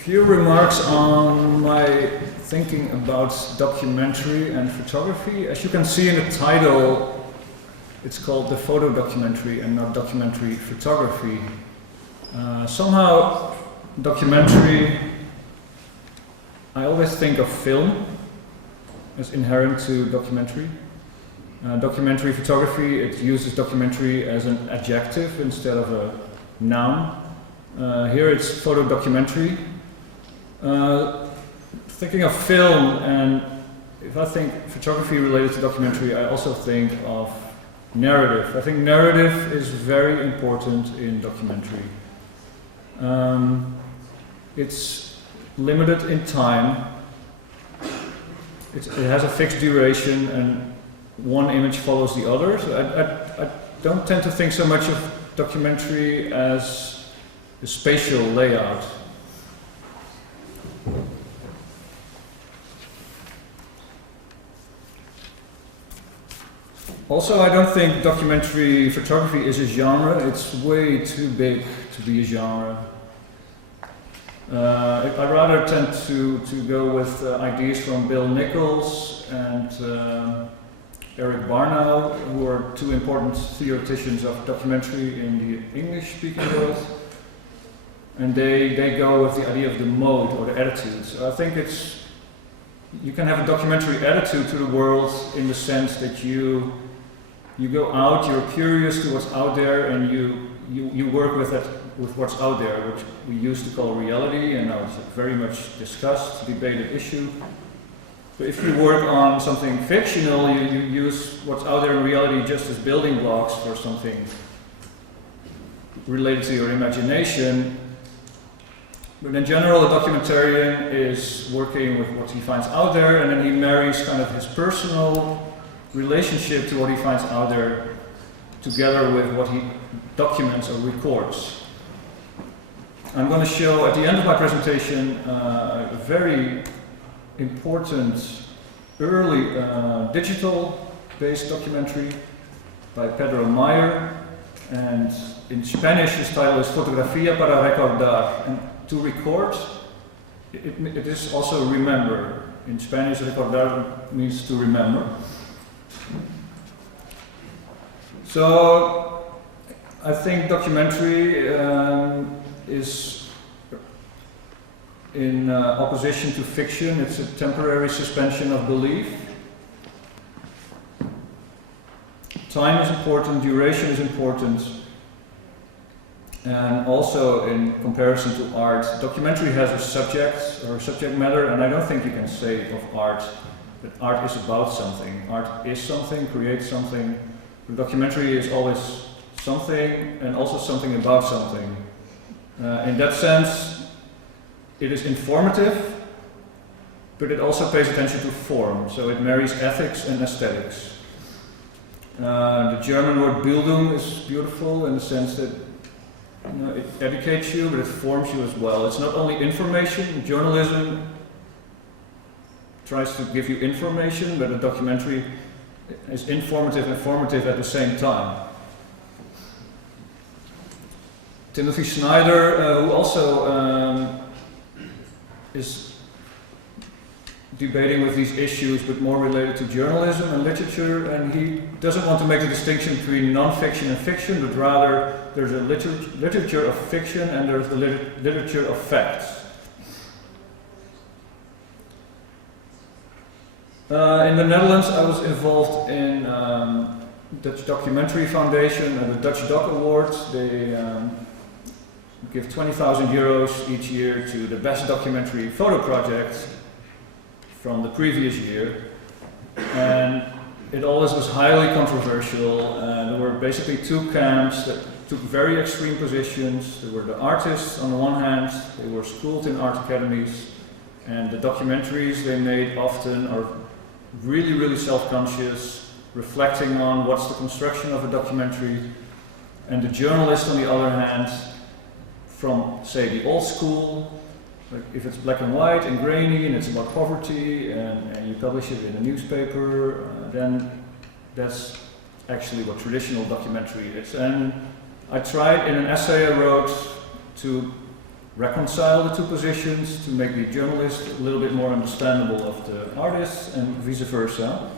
few remarks on my thinking about documentary and photography. As you can see in the title, it's called the photo documentary and not documentary photography. Somehow, documentary, I always think of film as inherent to documentary. Documentary photography, it uses documentary as an adjective instead of a noun. Here it's photo documentary. Thinking of film, and if I think photography related to documentary, I also think of narrative. I think narrative is very important in documentary. It's limited in time. It has a fixed duration, and one image follows the other. So I don't tend to think so much of documentary as a spatial layout. Also, I don't think documentary photography is a genre. It's way too big to be a genre. I rather tend to go with ideas from Bill Nichols and Eric Barnow, who are two important theoreticians of documentary in the English-speaking world. And they go with the idea of the mode or the attitude. So I think you can have a documentary attitude to the world in the sense that you go out, you're curious to what's out there, and you work with what's out there, which we used to call reality, and now it's a very much discussed, debated issue. But if you work on something fictional, you use what's out there in reality just as building blocks for something related to your imagination. But in general, a documentarian is working with what he finds out there, and then he marries kind of his personal relationship to what he finds out there together with what he documents or records. I'm going to show at the end of my presentation a very important early digital-based documentary by Pedro Mayer, and in Spanish his title is Fotografía para recordar. And to record, it is also remember. In Spanish, recordar means to remember. So I think documentary is in opposition to fiction. It's a temporary suspension of belief. Time is important, duration is important, and also in comparison to art, documentary has a subject or a subject matter, and I don't think you can say of art that art is about something. Art is something, creates something. The documentary is always something and also something about something. In that sense, it is informative, but it also pays attention to form, so it marries ethics and aesthetics. The German word Bildung is beautiful in the sense that it educates you, but it forms you as well. It's not only information. Journalism tries to give you information, but a documentary is informative and formative at the same time. Timothy Snyder, who also is debating with these issues, but more related to journalism and literature, and he doesn't want to make the distinction between non-fiction and fiction, but rather there's a literature of fiction and there's the literature of facts. In the Netherlands, I was involved in Dutch Documentary Foundation and the Dutch Doc Awards. They give 20,000 euros each year to the best documentary photo project from the previous year. And it always was highly controversial. There were basically two camps that took very extreme positions. There were the artists on the one hand, they were schooled in art academies, and the documentaries they made often are really, really self-conscious, reflecting on what's the construction of a documentary. And the journalist, on the other hand, from, say, the old school, like if it's black and white and grainy and it's about poverty and you publish it in a newspaper, then that's actually what traditional documentary is. And I tried in an essay I wrote to reconcile the two positions, to make the journalist a little bit more understandable of the artist, and vice versa.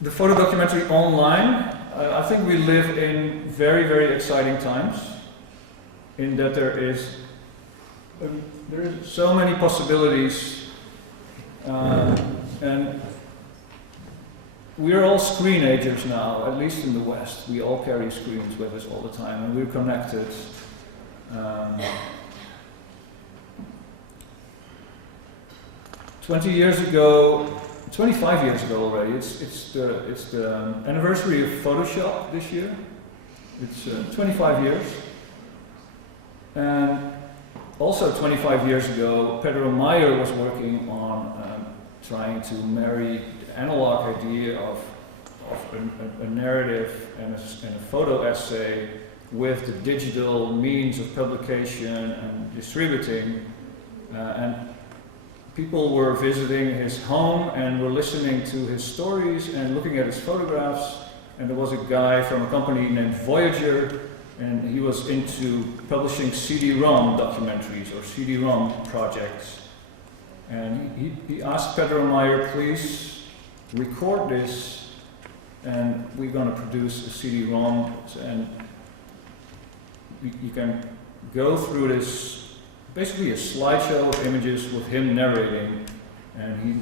The photo documentary online, I think we live in very, very exciting times, in that there is so many possibilities, and we're all screenagers now, at least in the West. We all carry screens with us all the time, and we're connected. 20 years ago, 25 years ago already, it's the anniversary of Photoshop this year. It's 25 years. And also 25 years ago, Pedro Meyer was working on trying to marry the analog idea of a narrative and a photo essay with the digital means of publication and distributing. And people were visiting his home and were listening to his stories and looking at his photographs. And there was a guy from a company named Voyager, and he was into publishing CD-ROM documentaries or CD-ROM projects. And he asked Pedro Meyer, please record this, and we're going to produce a CD-ROM, and you can go through this, basically a slideshow of images with him narrating, and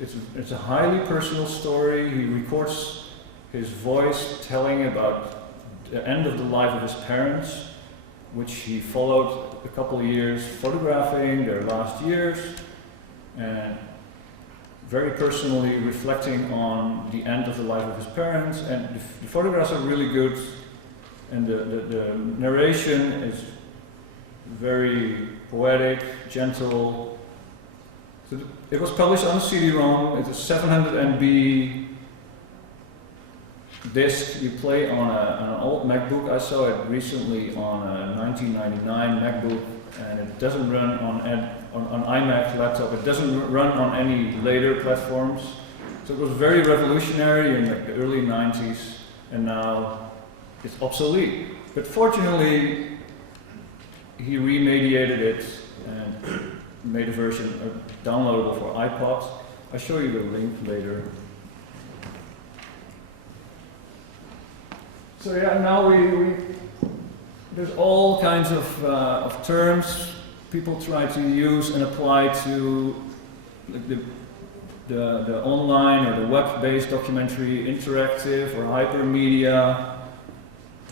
it's a highly personal story. He records his voice telling about the end of the life of his parents, which he followed a couple of years photographing their last years, and very personally reflecting on the end of the life of his parents. And the photographs are really good, and the narration is very poetic, gentle. So it was published on a CD-ROM. It's a 700 MB disc you play on an old MacBook. I saw it recently on a 1999 MacBook, and it doesn't run on iMac laptop. It doesn't run on any later platforms. So it was very revolutionary in like the early 90s, and now it's obsolete. But fortunately, he remediated it and made a version downloadable for iPod. I'll show you the link later. So yeah, now there's all kinds of terms people try to use and apply to like the online or the web-based documentary, interactive or hypermedia,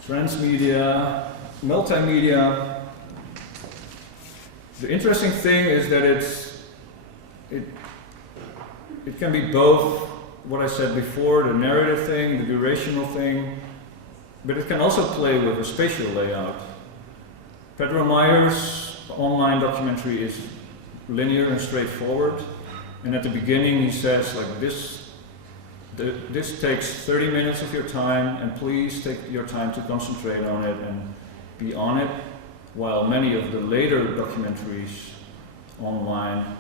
transmedia, multimedia. The interesting thing is that it can be both what I said before, the narrative thing, the durational thing, but it can also play with a spatial layout. Pedro Meyer's online documentary is linear and straightforward, and at the beginning he says like this takes 30 minutes of your time, and please take your time to concentrate on it and be on it. While many of the later documentaries online,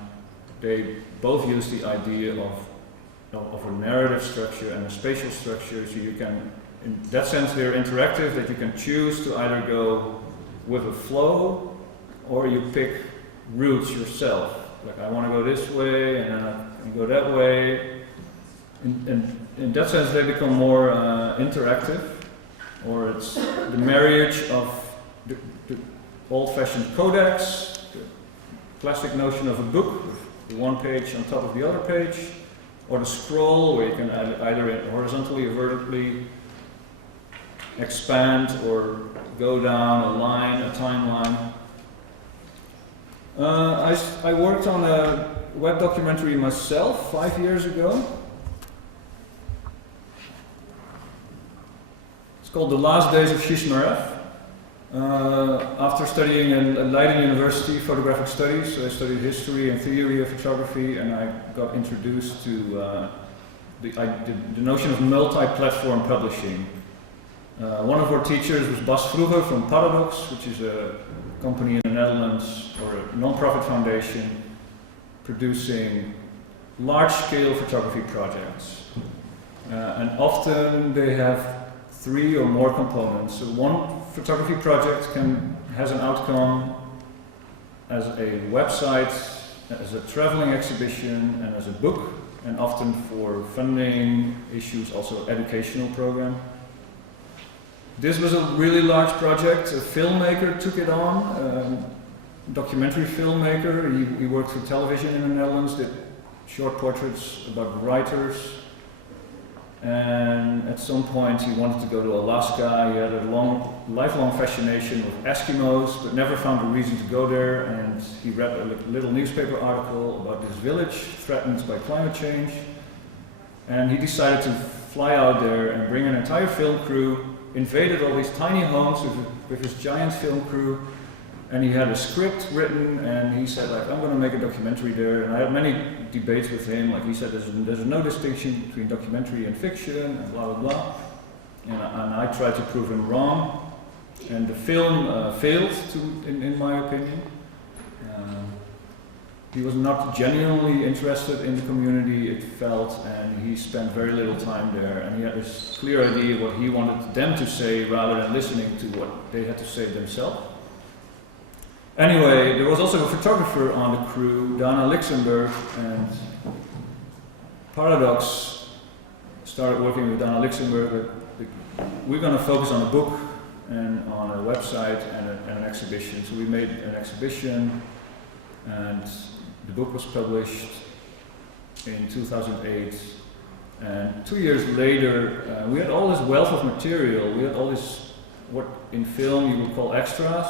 they both use the idea of a narrative structure and a spatial structure, so you can, in that sense they're interactive, that you can choose to either go with a flow or you pick routes yourself. Like I want to go this way and then I can go that way. In that sense they become more interactive, or it's the marriage of the old-fashioned codex, the classic notion of a book, with one page on top of the other page, or the scroll, where you can either horizontally or vertically expand or go down a line, a timeline. I worked on a web documentary myself 5 years ago. It's called The Last Days of Shishmaref. After studying at Leiden University photographic studies, I studied history and theory of photography, and I got introduced to the notion of multi-platform publishing. One of our teachers was Bas Vroeger from Paradox, which is a company in the Netherlands, or a non-profit foundation producing large-scale photography projects. And often they have 3 or more components. So one photography project has an outcome as a website, as a traveling exhibition, and as a book, and often for funding issues, also educational program. This was a really large project. A filmmaker took it on, documentary filmmaker. He worked for television in the Netherlands, did short portraits about writers. And at some point he wanted to go to Alaska. He had a lifelong fascination with Eskimos, but never found a reason to go there. And he read a little newspaper article about this village threatened by climate change. And he decided to fly out there and bring an entire film crew, invaded all these tiny homes with his giant film crew. And he had a script written, and he said, like, I'm going to make a documentary there. And I had many debates with him. Like, he said, there's no distinction between documentary and fiction, and blah, blah, blah. And I tried to prove him wrong. And the film failed, in my opinion. He was not genuinely interested in the community, it felt, and he spent very little time there. And he had this clear idea what he wanted them to say, rather than listening to what they had to say themselves. Anyway, there was also a photographer on the crew, Dana Lixenberg, and Paradox started working with Dana Lixenberg. We're going to focus on a book and on a website and an exhibition. So we made an exhibition, and the book was published in 2008. And 2 years later, we had all this wealth of material. We had all this, what in film you would call extras.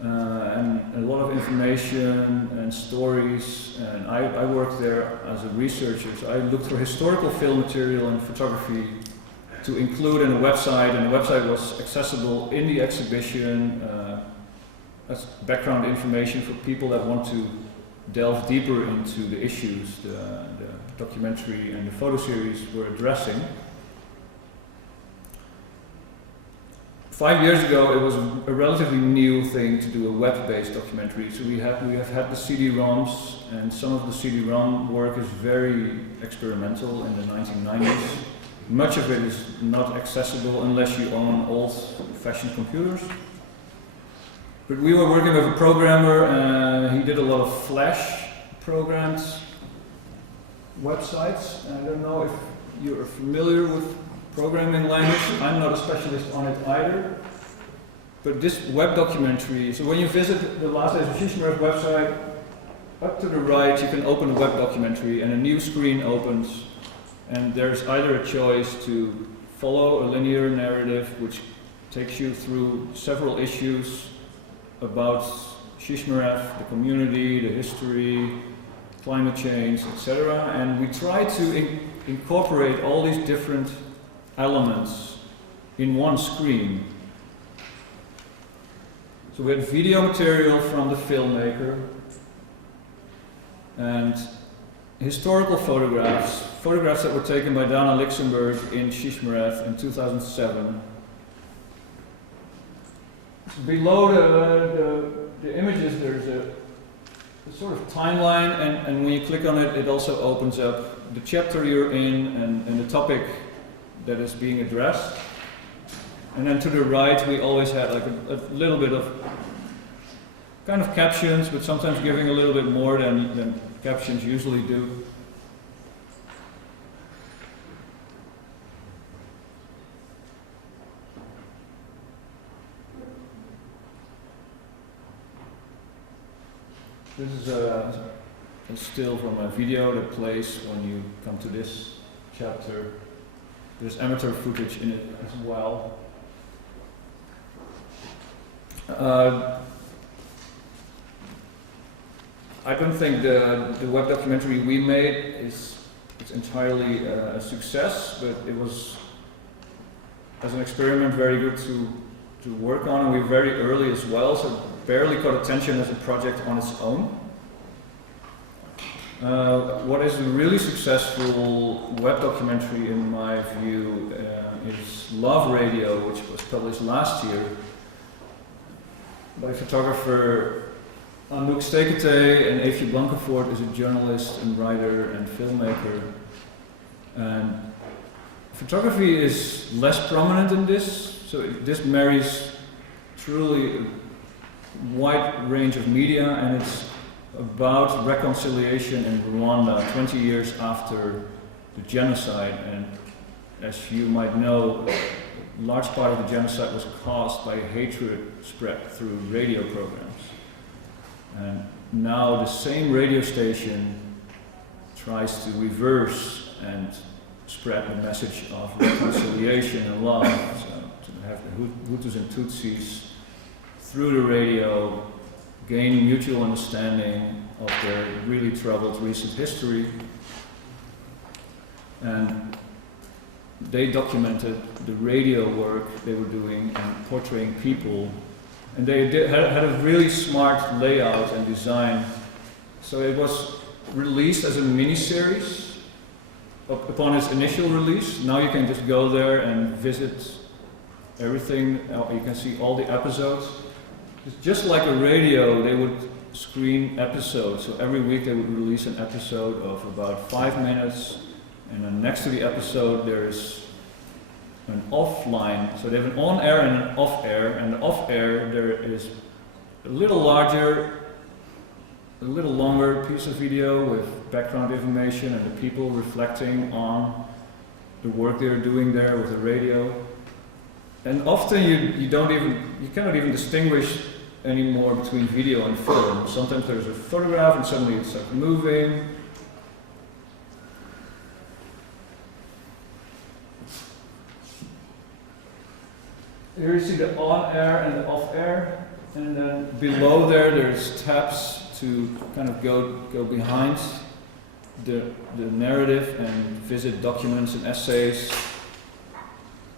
And a lot of information and stories, and I worked there as a researcher, so I looked for historical film material and photography to include in a website, and the website was accessible in the exhibition as background information for people that want to delve deeper into the issues the documentary and the photo series were addressing. 5 years ago, it was a relatively new thing to do a web-based documentary. So we have had the CD-ROMs, and some of the CD-ROM work is very experimental in the 1990s. Much of it is not accessible unless you own old-fashioned computers. But we were working with a programmer, and he did a lot of Flash-programmed websites. I don't know if you're familiar with programming language. I'm not a specialist on it either. But this web documentary, so when you visit the Last Days of Shishmaref website, up to the right you can open a web documentary and a new screen opens, and there's either a choice to follow a linear narrative which takes you through several issues about Shishmaref, the community, the history, climate change, etc. And we try to incorporate all these different elements in one screen. So we had video material from the filmmaker and historical photographs that were taken by Dana Lixenberg in Shishmaref in 2007. Below the images there's a sort of timeline, and when you click on it, it also opens up the chapter you're in and the topic that is being addressed. And then to the right we always had like a little bit of kind of captions, but sometimes giving a little bit more than captions usually do. This is a still from a video that plays when you come to this chapter. There's amateur footage in it as well. I don't think the web documentary we made is entirely a success, but it was, as an experiment, very good to work on, and we were very early as well, so barely got attention as a project on its own. What is a really successful web documentary in my view is Love Radio, which was published last year by photographer Anouk Stekete, and Eefje Blankenvoort is a journalist and writer and filmmaker. And photography is less prominent in this, so this marries truly a wide range of media, and it's about reconciliation in Rwanda 20 years after the genocide. And as you might know, a large part of the genocide was caused by hatred spread through radio programs. And now the same radio station tries to reverse and spread the message of reconciliation and love. So to have the Hutus and Tutsis through the radio gain mutual understanding of their really troubled recent history. And they documented the radio work they were doing and portraying people. And they had a really smart layout and design. So it was released as a mini-series upon its initial release. Now you can just go there and visit everything. You can see all the episodes. It's just like a radio, they would screen episodes. So every week they would release an episode of about 5 minutes. And then next to the episode there's an offline. So they have an on-air and an off-air. And the off-air there is a little larger, a little longer piece of video with background information and the people reflecting on the work they're doing there with the radio. And often you cannot even distinguish anymore between video and film. Sometimes there's a photograph and suddenly it's like moving. Here you see the on-air and the off-air, and then below there's tabs to kind of go behind the narrative and visit documents and essays.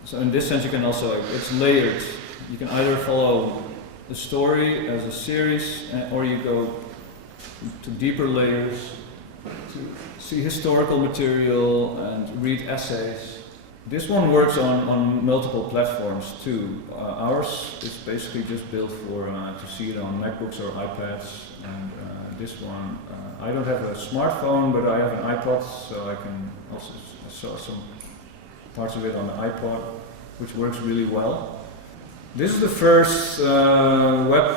So in this sense you can also, it's layered. You can either follow the story as a series, or you go to deeper layers to see historical material and read essays. This one works on multiple platforms too. Ours is basically just built for to see it on MacBooks or iPads, and this one, I don't have a smartphone, but I have an iPod, so I can also saw some parts of it on the iPod, which works really well. This is the first web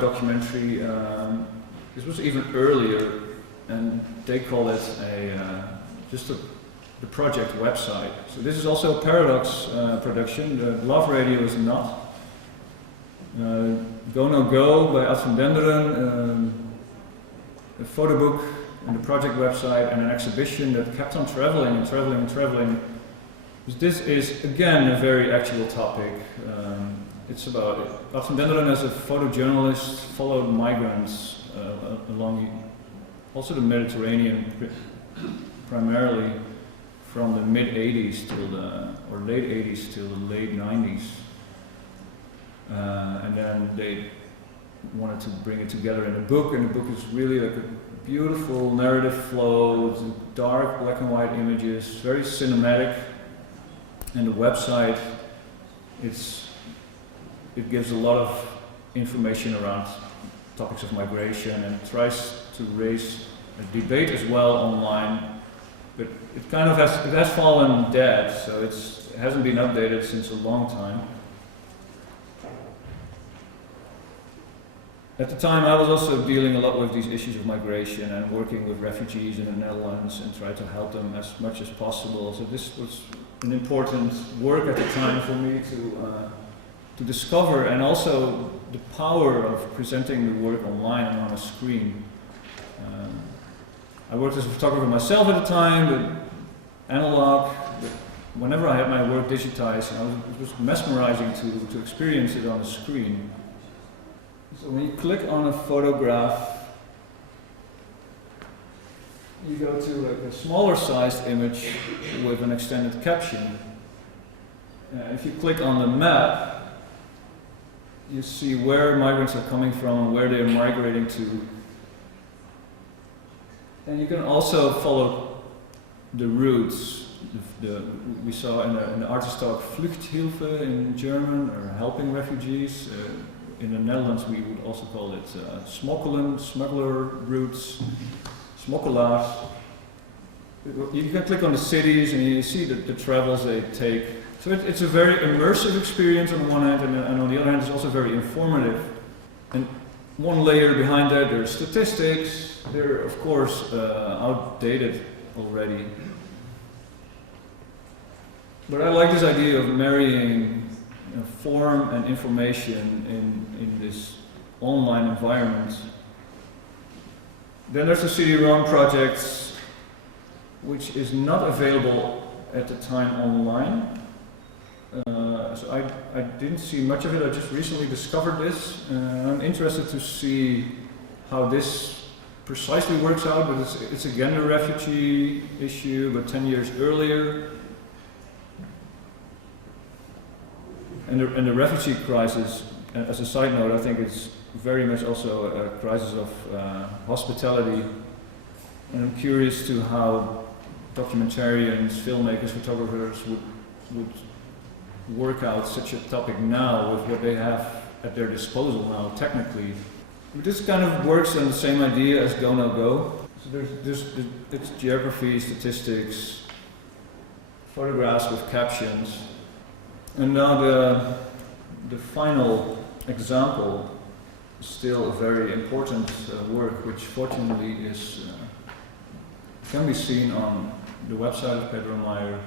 documentary. This was even earlier, and they call it the project website. So this is also a Paradox production. The Love Radio is not. Go No Go by Ad van Denderen, a photo book and the project website, and an exhibition that kept on traveling and traveling and traveling. This is again a very actual topic. It's about Ad van Denderen, as a photojournalist, followed migrants along also the Mediterranean, primarily from the mid-80s or late 80s till the late 90s. And then they wanted to bring it together in a book, and the book is really like a beautiful narrative flow, with dark black and white images, very cinematic. And the website, it gives a lot of information around topics of migration and tries to raise a debate as well online. But it kind of has fallen dead, so it hasn't been updated since a long time. At the time I was also dealing a lot with these issues of migration and working with refugees in the Netherlands and try to help them as much as possible. So this was an important work at the time for me to discover, and also the power of presenting the work online and on a screen. I worked as a photographer myself at the time, but analog. But whenever I had my work digitized, it was mesmerizing to experience it on a screen. So when you click on a photograph, you go to like a smaller sized image with an extended caption. If you click on the map, you see where migrants are coming from and where they're migrating to. And you can also follow the routes. We saw in the artist talk Vluchthilfe in German, or helping refugees. In the Netherlands we would also call it smokkelen, smuggler routes, smokkelaars. You can click on the cities and you see the travels they take. So it's a very immersive experience on one hand, and on the other hand it's also very informative. And one layer behind that, there's statistics. They're of course outdated already. But I like this idea of marrying form and information in this online environment. Then there's the CD-ROM project, which is not available at the time online. So I didn't see much of it. I just recently discovered this. I'm interested to see how this precisely works out, but it's again a refugee issue, but 10 years earlier. And the refugee crisis, as a side note, I think it's very much also a crisis of hospitality. And I'm curious to how documentarians, filmmakers, photographers would work out such a topic now with what they have at their disposal now, technically. But this kind of works on the same idea as Go No Go. So it's geography, statistics, photographs with captions. And now the final example is still a very important work, which fortunately can be seen on the website of Pedro Meyer,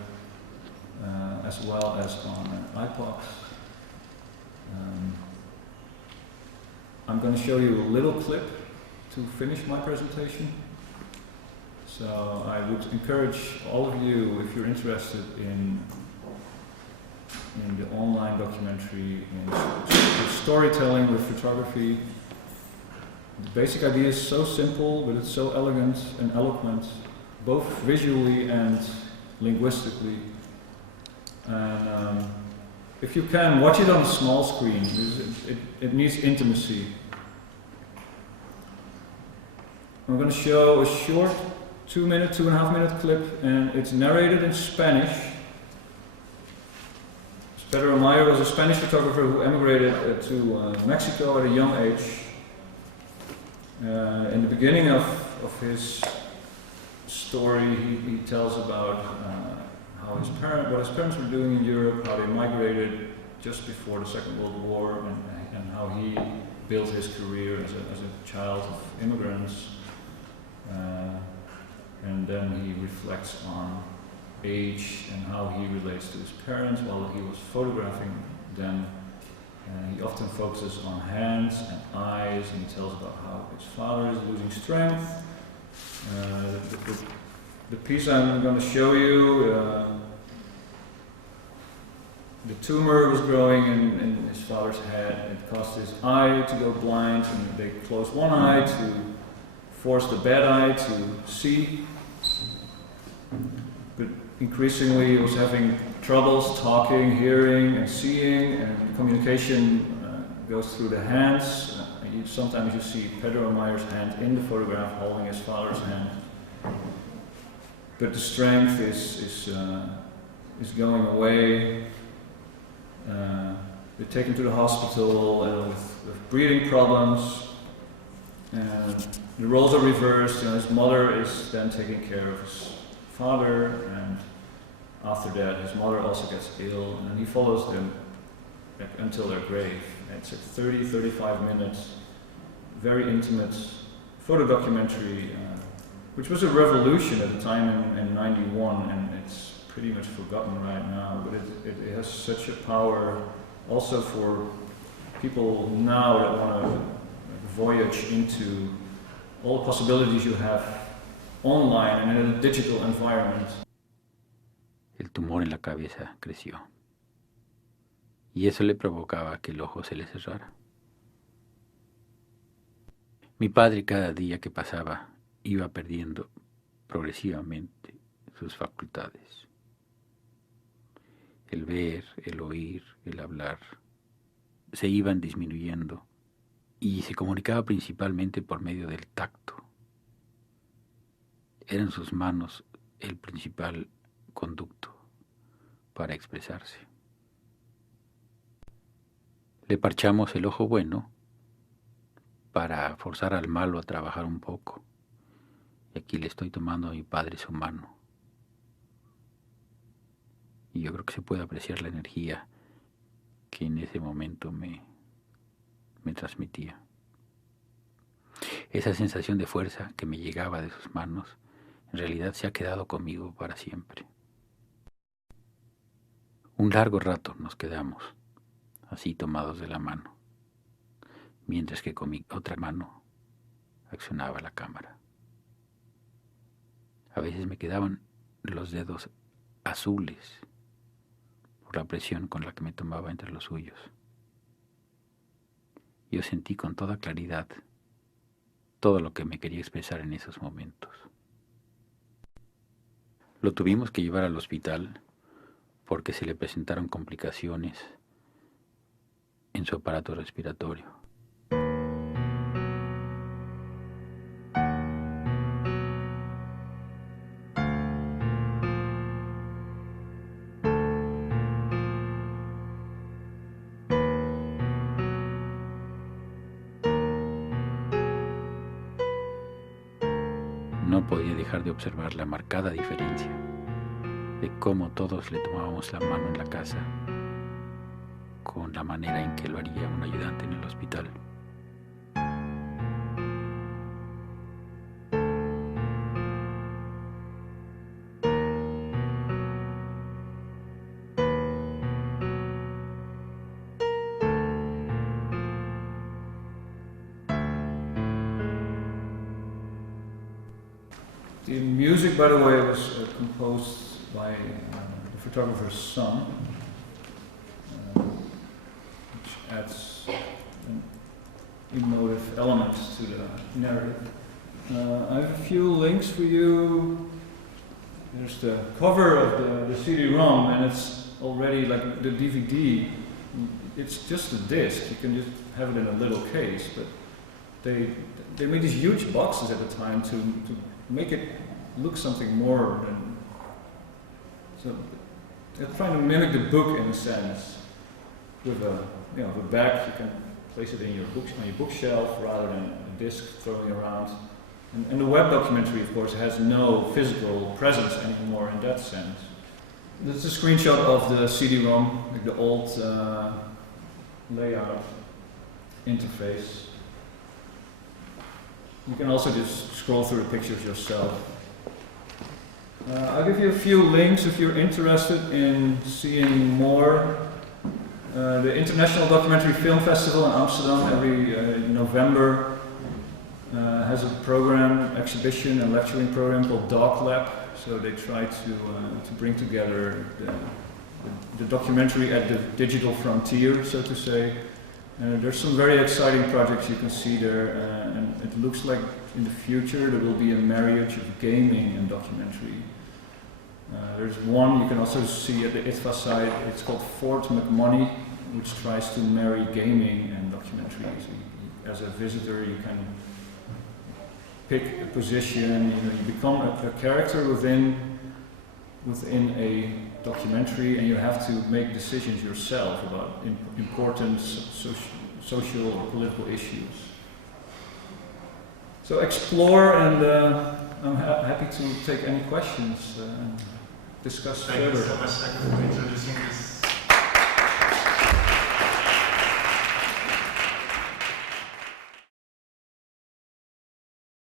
as well as on iPod. I'm going to show you a little clip to finish my presentation. So I would encourage all of you, if you're interested in the online documentary, in storytelling with photography. The basic idea is so simple, but it's so elegant and eloquent, both visually and linguistically. And if you can, watch it on a small screen. It needs intimacy. I'm going to show a short 2.5 minute clip, and it's narrated in Spanish. Pedro Meyer was a Spanish photographer who emigrated to Mexico at a young age. In the beginning of his story, he tells about what his parents were doing in Europe, how they migrated just before the Second World War, and how he built his career as a child of immigrants. And then he reflects on age and how he relates to his parents while he was photographing them. He often focuses on hands and eyes, and he tells about how his father is losing strength. The piece I'm going to show you, the tumor was growing in his father's head. It caused his eye to go blind, and they closed one eye to force the bad eye to see. But increasingly he was having troubles talking, hearing and seeing, and communication goes through the hands. Sometimes you see Pedro Meyer's hand in the photograph holding his father's hand. But the strength is going away. They take him to the hospital with breathing problems. And the roles are reversed. His mother is then taking care of his father, and after that his mother also gets ill, and he follows them until their grave. It's a 35 minutes, very intimate photo documentary, which was a revolution at the time in 91, and it's pretty much forgotten right now, but it has such a power also for people now that want to voyage into all the possibilities you have online and in a digital environment. El tumor en la cabeza creció, y eso le provocaba que el ojo se le cerrara. Mi padre, cada día que pasaba, iba perdiendo progresivamente sus facultades. El ver, el oír, el hablar se iban disminuyendo, y se comunicaba principalmente por medio del tacto. Eran sus manos el principal conducto para expresarse. Le parchamos el ojo bueno forzar al malo a trabajar un poco. Y aquí le estoy tomando a mi padre su mano y yo creo que se puede apreciar la energía que en ese momento me transmitía. Esa sensación de fuerza que me llegaba de sus manos en realidad se ha quedado conmigo para siempre. Un largo rato nos quedamos así tomados de la mano, mientras que con mi otra mano accionaba la cámara. A veces me quedaban los dedos azules por la presión con la que me tomaba entre los suyos. Yo sentí con toda claridad todo lo que me quería expresar en esos momentos. Lo tuvimos que llevar al hospital porque se le presentaron complicaciones en su aparato respiratorio. No podía dejar de observar la marcada diferencia de cómo todos le tomábamos la mano en la casa con la manera en que lo haría un ayudante en el hospital. The music, by the way, was composed by the photographer's son, which adds an emotive element to the narrative. I have a few links for you. There's the cover of the CD-ROM, and it's already like the DVD. It's just a disc. You can just have it in a little case, but they made these huge boxes at the time to make it look something more than. So they're trying to mimic the book in a sense. With the back, you can place it in your on your bookshelf rather than a disc throwing around. And the web documentary, of course, has no physical presence anymore in that sense. That's a screenshot of the CD-ROM, like the old layout interface. You can also just scroll through the pictures yourself. I'll give you a few links if you're interested in seeing more. The International Documentary Film Festival in Amsterdam every November has a program, exhibition and lecturing program called Doc Lab. So they try to bring together the documentary at the digital frontier, so to say. There's some very exciting projects you can see there, and it looks like in the future there will be a marriage of gaming and documentary. There's one you can also see at the ITFA site. It's called Fort McMoney, which tries to marry gaming and documentary. So as a visitor, you can pick a position. You become a character within a documentary, and you have to make decisions yourself about important social or political issues. So explore, and I'm happy to take any questions and discuss further. Thank you so much for introducing this